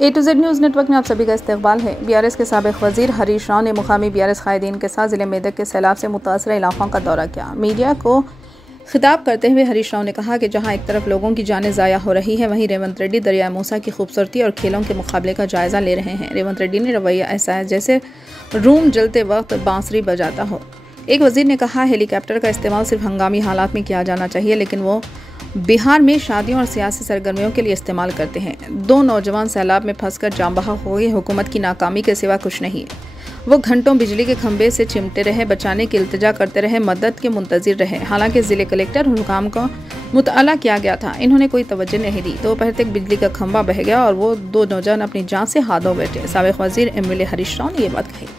A to Z news network में आप सभी का इस्तकबाल है। बीआरएस के साबिक़ वज़ीर हरीश राव ने मुकामी बीआरएस कायदीन के साथ ज़िले मेदक के सैलाब से मुतासर इलाक़ों का दौरा किया। मीडिया को खिताब करते हुए हरीश राव ने कहा कि जहां एक तरफ लोगों की जानें ज़ाया हो रही है, वहीं रेवंत रेड्डी दरिया मूसा की खूबसूरती और खेलों के मुकाबले का जायज़ा ले रहे हैं। रेवंत रेड्डी ने रवैया ऐसा है जैसे रूम जलते वक्त बांसुरी बजाता हो। एक वज़ीर ने कहा, हेलीकॉप्टर का इस्तेमाल सिर्फ हंगामी हालात में किया जाना चाहिए, लेकिन वो बिहार में शादियों और सियासी सरगर्मियों के लिए इस्तेमाल करते हैं। 2 नौजवान सैलाब में फंसकर जाम बहा हो गए। हुकूमत की नाकामी के सिवा कुछ नहीं है। वो घंटों बिजली के खंभे से चिमटे रहे, बचाने की इल्तिजा करते रहे, मदद के मुंतजिर रहे। हालांकि ज़िले कलेक्टर और हुकाम को मुतअला किया गया था, इन्होंने कोई तवज्जो नहीं दी। दोपहर तक बिजली का खंभा बह गया और वो 2 नौजवान अपनी जान से हाथ धो बैठे। साबिक़ वज़ीर MLA हरीश राव ने ये बात कही।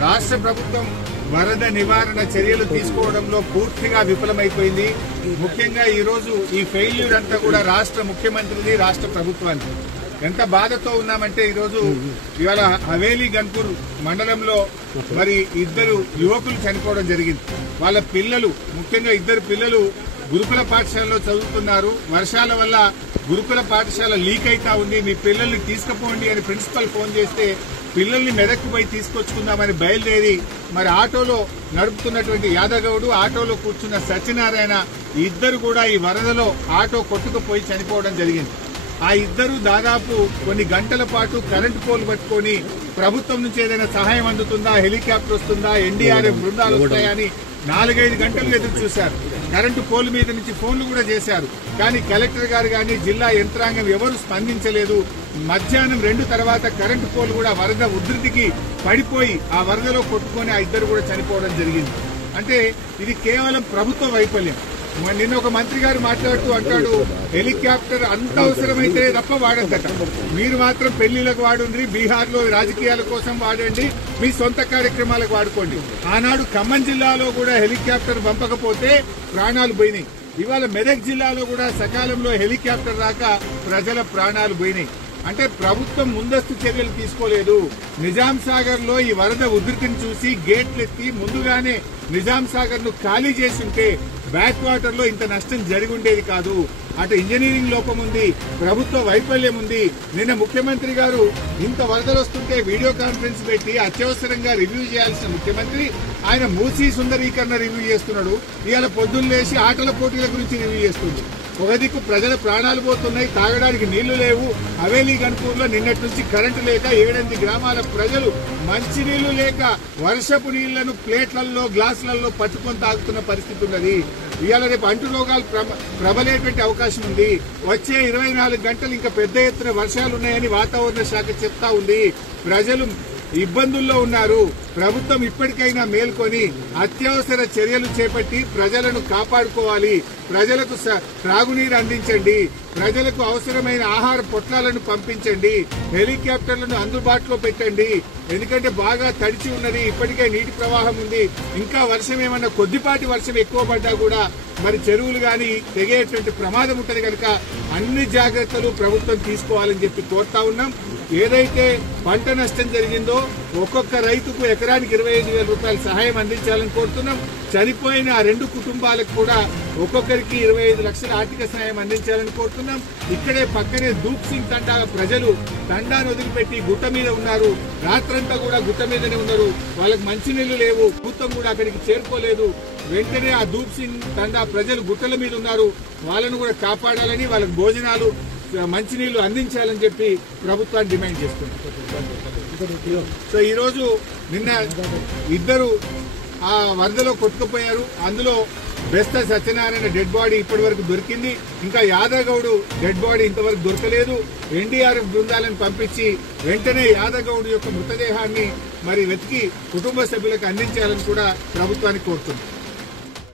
రాష్ట్ర ప్రభుత్వం వరద నివారణ చర్యలు తీసుకోవడంలో పూర్తిగా విఫలమైపోయింది. ముఖ్యంగా ఈ రోజు ఈ ఫెయిల్యూర్ అంతా కూడా రాష్ట్ర ముఖ్యమంత్రిది, రాష్ట్ర ప్రభుత్వానికి. ఎంత బాధతో ఉన్నామంటే ఈ రోజు ఇవాళ హవేలీ గన్పూర్ మండలంలో మరి 2 యువకులు చనిపోవడం జరిగింది. వాళ్ళ పిల్లలు, ముఖ్యంగా 2 పిల్లలు గురుకుల పాఠశాలలో చదువుతున్నారు. వర్షాల వల్ల గురుకుల పాఠశాల లీక్ అయితా ఉంది. మీ పిల్లల్ని తీసుకుపోండి అని ప్రిన్సిపల్ ఫోన్ చేస్తే పిల్లల్ని మెదక్కు పోయి తీసుకొచ్చుకుందామని బయలుదేరి మరి ఆటోలో నడుపుతున్నటువంటి యాదగౌడు, ఆటోలో కూర్చున్న సత్యనారాయణ, ఇద్దరు కూడా ఈ వరదలో ఆటో కొట్టుకుపోయి చనిపోవడం జరిగింది. ఆ ఇద్దరు దాదాపు కొన్ని గంటల పాటు కరెంటు పోల్ పట్టుకొని ప్రభుత్వం నుంచి ఏదైనా సహాయం అందుతుందా, హెలికాప్టర్ వస్తుందా, NDRF బృందాలు వస్తాయని 4-5 గంటలు ఎదురు చూశారు. కరెంటు పోల్ మీద నుంచి ఫోన్లు కూడా చేశారు. కానీ కలెక్టర్ గారు కానీ జిల్లా యంత్రాంగం ఎవరు స్పందించలేదు. మధ్యాహ్నం 2 తర్వాత కరెంటు పోల్ కూడా వరద ఉధృతికి పడిపోయి ఆ వరదలో కొట్టుకొని ఆ ఇద్దరు కూడా చనిపోవడం జరిగింది. అంటే ఇది కేవలం ప్రభుత్వ వైఫల్యం. నిన్న ఒక మంత్రి గారు మాట్లాడుతూ అంటాడు, హెలికాప్టర్ అంత అవసరమైతే తప్ప వాడద్దట. మీరు మాత్రం పెళ్లిలకు వాడుండ్రి, బీహార్ లో రాజకీయాల కోసం వాడండి, మీ సొంత కార్యక్రమాలకు వాడుకోండి. ఆనాడు ఖమ్మం జిల్లాలో కూడా హెలికాప్టర్ పంపకపోతే ప్రాణాలు పోయినాయి. ఇవాళ మెదక్ జిల్లాలో కూడా సకాలంలో హెలికాప్టర్ రాక ప్రజల ప్రాణాలు పోయినాయి. అంటే ప్రభుత్వం ముందస్తు చర్యలు తీసుకోలేదు. నిజాం సాగర్ లో ఈ వరద ఉధృతిని చూసి గేట్లెత్తి ముందుగానే నిజాం సాగర్ ను ఖాళీ చేస్తుంటే బ్యాక్ వాటర్ లో ఇంత నష్టం జరిగి ఉండేది కాదు. అటు ఇంజనీరింగ్ లోపం ఉంది, ప్రభుత్వ వైఫల్యం ఉంది. నిన్న ముఖ్యమంత్రి గారు ఇంత వరదలు వస్తుంటే వీడియో కాన్ఫరెన్స్ పెట్టి అత్యవసరంగా రివ్యూ చేయాల్సిన ముఖ్యమంత్రి ఆయన మూసీ సుందరీకరణ రివ్యూ చేస్తున్నాడు. ఇవాళ పొద్దున్న లేచి ఆటల పోటీల గురించి రివ్యూ చేస్తుంది. ఒక దిక్కు ప్రజల ప్రాణాలు పోతున్నాయి, తాగడానికి నీళ్లు లేవు. హవేలీ గన్పూర్ లో నిన్నటి నుంచి కరెంటు లేక 7-8 గ్రామాల ప్రజలు మంచినీళ్లు లేక వర్షపు నీళ్లను ప్లేట్లలో, గ్లాసులలో పట్టుకొని తాగుతున్న పరిస్థితి ఉన్నది. ఇవాళ రేపు అంటు రోగాలు ప్రబలేటువంటి అవకాశం ఉంది. వచ్చే 24 గంటలు ఇంకా పెద్ద ఎత్తున వర్షాలున్నాయని వాతావరణ శాఖ చెప్తా ఉంది. ప్రజలు ఇబ్బందుల్లో ఉన్నారు. ప్రభుత్వం ఇప్పటికైనా మేల్కొని అత్యవసర చర్యలు చేపట్టి ప్రజలను కాపాడుకోవాలి. ప్రజలకు త్రాగునీరు అందించండి, ప్రజలకు అవసరమైన ఆహార పొట్లాలను పంపించండి, హెలికాప్టర్లను అందుబాటులో పెట్టండి. ఎందుకంటే బాగా తడిచి ఉన్నది, ఇప్పటికే నీటి ప్రవాహం ఉంది. ఇంకా వర్షం ఏమన్నా కొద్దిపాటి వర్షం ఎక్కువ పడ్డా కూడా మరి చెరువులు గాని తెగేటువంటి ప్రమాదం ఉంటది కనుక అన్ని జాగ్రత్తలు ప్రభుత్వం తీసుకోవాలని చెప్పి కోరుతా ఉన్నాం. ఏదైతే పంట నష్టం జరిగిందో ఒక్కొక్క రైతుకు ఎకరానికి 25,000 రూపాయల సహాయం అందించాలని కోరుతున్నాం. చనిపోయిన ఆ 2 కుటుంబాలకు కూడా ఒక్కొక్కరికి 25 లక్షల ఆర్థిక సహాయం అందించాలని కోరుతున్నాం. ఇక్కడే పక్కనే దూప్ సింగ్ తండా ప్రజలు తండాను వదిలిపెట్టి గుట్ట మీద ఉన్నారు. రాత్రంతా కూడా గుట్ట మీదనే ఉన్నారు. వాళ్ళకి మంచినీళ్లు లేవు. ప్రభుత్వం కూడా అక్కడికి చేరుకోలేదు. వెంటనే ఆ దూప్ సింగ్ తండా ప్రజలు గుట్టల మీద ఉన్నారు. వాళ్ళను కూడా కాపాడాలని, వాళ్ళకి భోజనాలు, మంచినీళ్లు అందించాలని చెప్పి ప్రభుత్వాన్ని డిమాండ్ చేస్తున్నారు. సో ఈరోజు నిన్న 2 ఆ వరదలో కొట్టుకుపోయారు. అందులో బెస్త సత్యనారాయణ డెడ్ బాడీ ఇప్పటి వరకు దొరికింది. ఇంకా యాదగౌడు డెడ్ బాడీ ఇంతవరకు దొరకలేదు. NDRF బృందాలను పంపించి వెంటనే యాదగౌడు యొక్క మృతదేహాన్ని మరి వెతికి కుటుంబ సభ్యులకు అందించాలని కూడా ప్రభుత్వాన్ని కోరుతుంది.